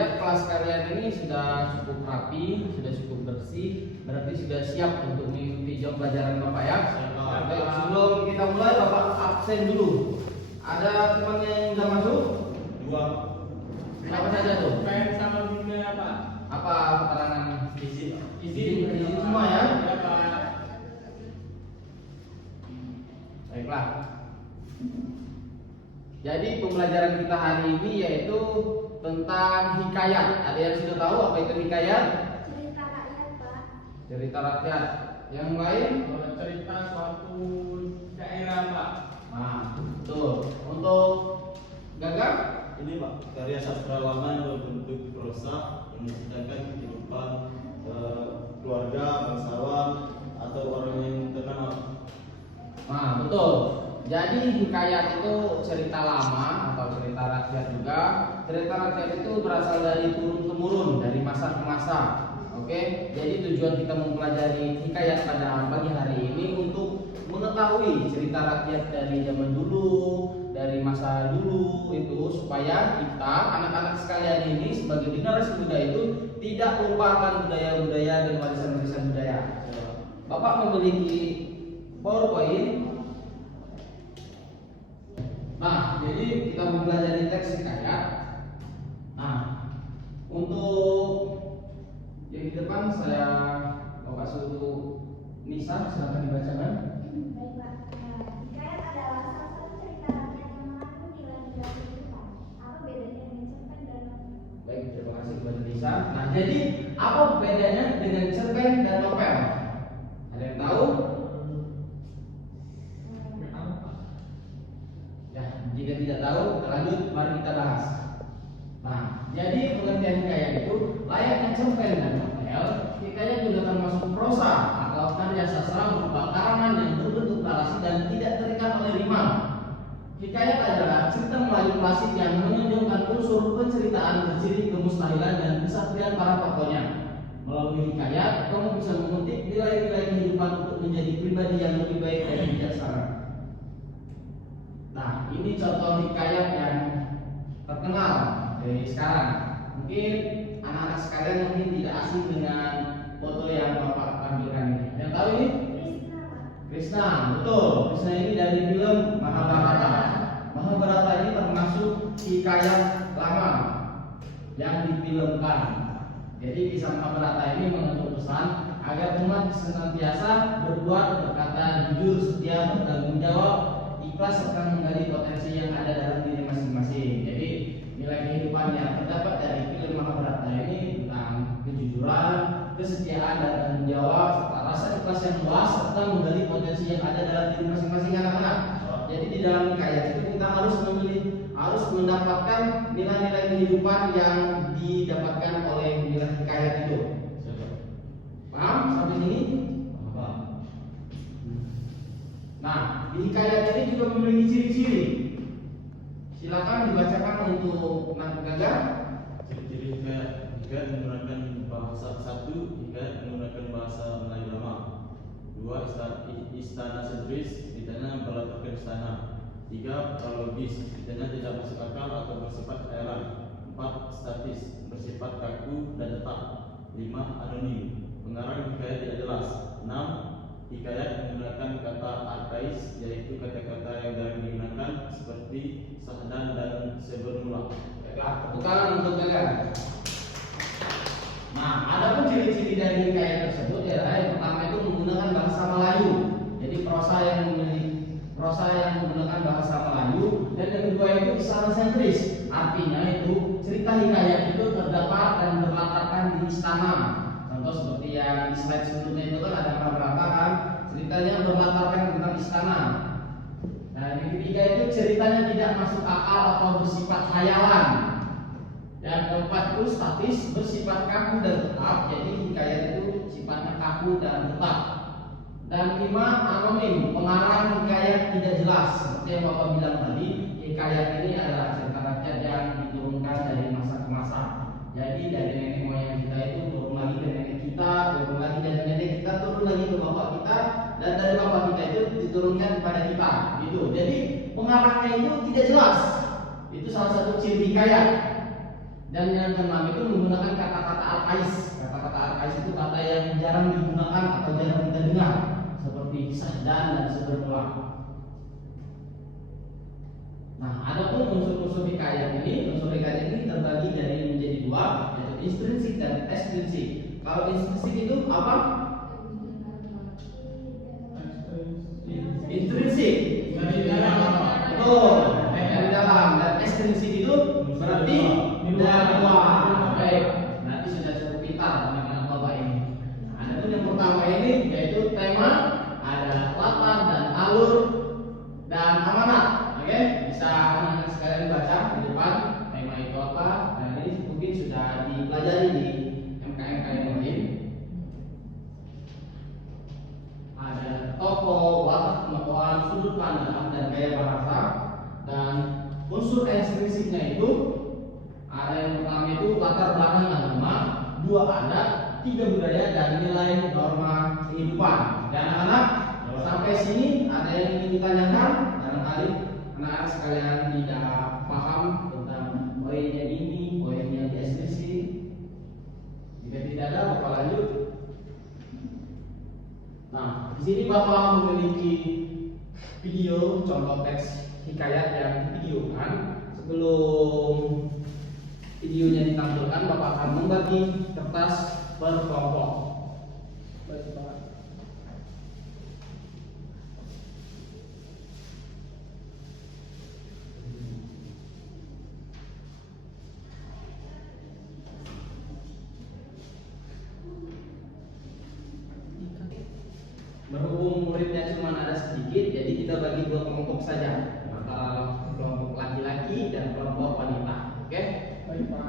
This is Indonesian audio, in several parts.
lihat kelas kalian ini sudah cukup rapi, sudah cukup bersih, berarti sudah siap untuk mengikuti jam pelajaran Bapak ya. Baik, sebelum kita mulai Bapak absen dulu. Ada teman yang sudah masuk? Dua. Siapa saja tuh? Pen sama bunda apa? Apa keterangan Izin semua ya? Ya Pak. Baiklah. Jadi pembelajaran kita hari ini yaitu tentang hikayat. Ada yang sudah tahu apa itu hikayat? Cerita rakyat, Pak. Cerita rakyat. Yang lain? Cerita suatu daerah Pak. Nah, betul. Untuk Gagak? Ini Pak, karya sastra lama yang berbentuk prosa yang menceritakan kehidupan keluarga, bangsawan atau orang yang terkenal. Nah, betul. Jadi hikayat itu cerita lama atau cerita rakyat juga. Cerita rakyat itu berasal dari turun temurun, dari masa ke masa. Oke, jadi tujuan kita mempelajari hikayat pada pagi hari ini untuk mengetahui cerita rakyat dari zaman dulu, dari masa dulu itu, supaya kita anak-anak sekalian ini sebagai generasi muda itu tidak lupakan budaya-budaya dan warisan-warisan budaya. Bapak memiliki PowerPoint. Nah, jadi kita mempelajari teks hikayat. Nah, untuk yang di depan saya Bapak suruh Nisa, silakan dibacakan. Baik, Pak. Hikayat adalah salah satu cerita rakyat yang mengandung nilai-nilai kehidupan. Apa bedanya dengan cerpen dan novel? Baik, terima kasih kepada Nisa. Nah, jadi apa bedanya dengan cerpen dan novel? Ada yang tahu? Ya, jika tidak tahu, lanjut, mari kita bahas. Nah, jadi pengertian hikayat itu layaknya cerpen dan novel. Hikayat juga termasuk prosa atau karya sastra berupa karangan yang berbentuk narasi dan tidak terikat oleh rima. Hikayat adalah cerita Melayu klasik yang menunjukkan unsur penceritaan berciri kemustahilan dan kesaktian para tokohnya. Melalui hikayat, kamu bisa memetik nilai-nilai kehidupan untuk menjadi pribadi yang lebih baik dan bijaksana. Nah, ini contoh hikayat yang terkenal dari sekarang. Mungkin anak-anak sekalian mungkin tidak asing dengan foto yang Bapak tampilkan ini. Yang tahu ini? Krishna, Pak. Krishna, betul. Krishna ini dari film Mahabharata. Mahabharata ini termasuk hikayat lama yang difilmkan. Jadi kisah Mahabharata ini mengandung pesan agar umat senantiasa berbuat, berkata jujur, setia, bertanggung jawab, ikhlas serta menggali potensi yang ada dalam diri masing-masing. Jadi nilai kehidupan yang terdapat dari film Mahabharata ini tentang kejujuran, kesetiaan dan tanggung jawab serta rasa ikhlas yang luas serta menggali potensi yang ada dalam diri masing-masing anak-anak. Jadi di dalam hikayat itu kita harus mendapatkan nilai-nilai kehidupan yang didapatkan oleh nilai hikayat itu. Paham sampai sini? Paham. Nah, di hikayat ini juga memiliki ciri-ciri. Silakan dibacakan untuk Nak Gagar. Ciri-ciri hikayat menggunakan bahasa satu, hikayat menggunakan bahasa Melayu lama. Dua, istana sedris, ceritanya berlatarkan istana. Tiga, prologis, ceritanya tidak masuk akal atau bersifat khayalan. Empat, statis, bersifat kaku dan tetap. Lima, anonim, pengarang hikayat tidak jelas. Enam, hikayat menggunakan kata arkais, yaitu kata-kata yang jarang digunakan seperti sahdan dan sebermula. Baiklah, tepukan untuk Gagar. Nah, ada pun ciri-ciri dari hikayat tersebut adalah yang pertama itu menggunakan bahasa Melayu. Jadi prosa yang menggunakan bahasa Melayu, dan yang kedua itu istana sentris. Artinya itu cerita hikayat itu terdapat dan berlatarkan di istana. Contoh seperti yang di slide sebelumnya itu kan ada Mahabharata kan, ceritanya berlatarkan tentang istana. Nah, yang ketiga itu ceritanya tidak masuk akal atau bersifat khayalan. Dan keempat itu statis, bersifat kaku dan tetap. Jadi hikayat itu sifatnya kaku dan tetap. Dan lima, anonim, pengarang hikayat tidak jelas. Seperti yang Bapak bilang tadi, hikayat ini adalah cerita rakyat yang diturunkan dari masa ke masa. Jadi dari nenek moyang kita itu turun lagi ke nenek kita, turun lagi dari nenek kita, turun lagi ke bapak kita, dan dari bapak kita itu diturunkan kepada kita. Gitu. Jadi pengarangnya itu tidak jelas. Itu salah satu ciri hikayat. Dan yang keenam itu menggunakan kata-kata arkais. Kata-kata arkais itu kata yang jarang digunakan atau jarang kita dengar, seperti dan sebenarnya. Nah, adapun unsur-unsur hikayat ini terbagi dari menjadi dua, yaitu intrinsik dan ekstrinsik. Kalau intrinsik itu apa? Intrinsik Dari dalam. betul, dari dalam. Dan ekstrinsik itu berarti dari luar. Baik, nanti sudah cukup pintar anak-anak bapak ini. Nah, adapun yang pertama ini yaitu tema, ada latar dan alur dan amanat. Oke, bisa anak-anak sekalian baca di depan tema itu apa. Nah, ini mungkin sudah dipelajari di MKMK yang lain. Ada tokoh, watak pengetahuan, sudut pandang, dan gaya bahasa. Dan unsur ekstrinsiknya itu ada yang pertama itu latar belakang agama, dua adat, tiga budaya, dan nilai norma kehidupan. Dan anak-anak, sampai sini ada yang ingin ditanyakan? Barangkali anak-anak sekalian tidak paham tentang poinnya ini, poinnya di ekstrinsik. Jika tidak ada, Bapak lanjut. Nah, di sini Bapak memiliki video contoh teks hikayat yang divideokan. Sebelum videonya ditampilkan, Bapak akan membagi kertas per kelompok. Baik, Pak. Berhubung muridnya cuma ada sedikit, jadi kita bagi dua kelompok saja, antara kelompok laki-laki dan kelompok wanita. Oke? Baik, Pak.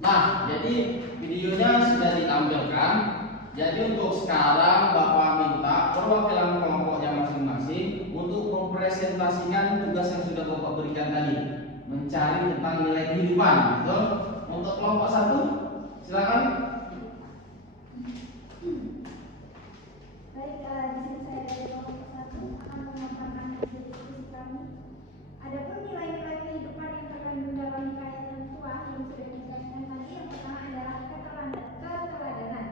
Nah, jadi videonya sudah ditampilkan. Jadi untuk sekarang Bapak minta perwakilan kelompoknya masing-masing untuk mempresentasikan tugas yang sudah Bapak berikan tadi, mencari tentang nilai kehidupan. Betul? Untuk kelompok satu, silakan. Baik, di sini saya dari kelompok satu akan memaparkan hasil diskusi kami. Adapun nilai-nilai kehidupan yang terkandung dalam hikayat yang tua yang sudah dijelaskan tadi, yang pertama adalah keteladanan.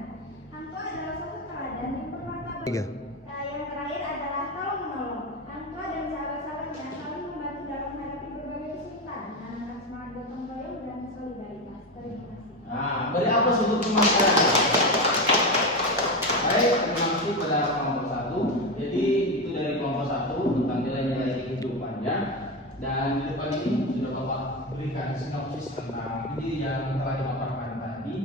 Hangtua adalah suatu teladan yang bermartabat. Yang terakhir adalah tolong menolong. Hangtua dan sahabat-sahabatnya saling membantu dalam menghadapi berbagai kesulitan. Anak-anak semangat gotong royong dan solidaritas. Terima kasih. Nah, beri aplaus untuk pemasaran. Baik, terima kasih pada kelompok satu. Jadi itu dari kelompok satu tentang nilai-nilai kehidupannya. Dan di depan ini sudah Bapak berikan sinopsis tentang ini yang telah dipaparkan tadi.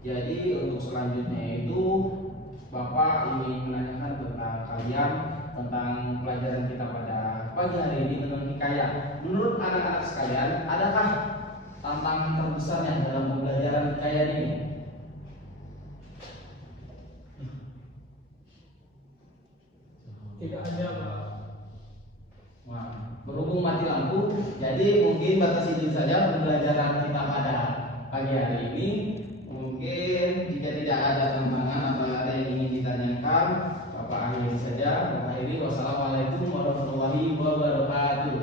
Jadi untuk selanjutnya itu Bapak ingin menanyakan tentang kalian tentang pelajaran kita pada pagi hari ini tentang hikayat. Menurut anak-anak sekalian, adakah tantangan terbesarnya dalam pembelajaran hikayat ini? Tidak ada, Pak. Nah, berhubung mati lampu, jadi mungkin batasi dulu saja pembelajaran kita pada pagi hari ini. Mungkin jika tidak ada tantangan atau ada yang ingin ditanyakan, Bapak akhiri saja. Bapak akhiri, wassalamualaikum warahmatullahi wabarakatuh.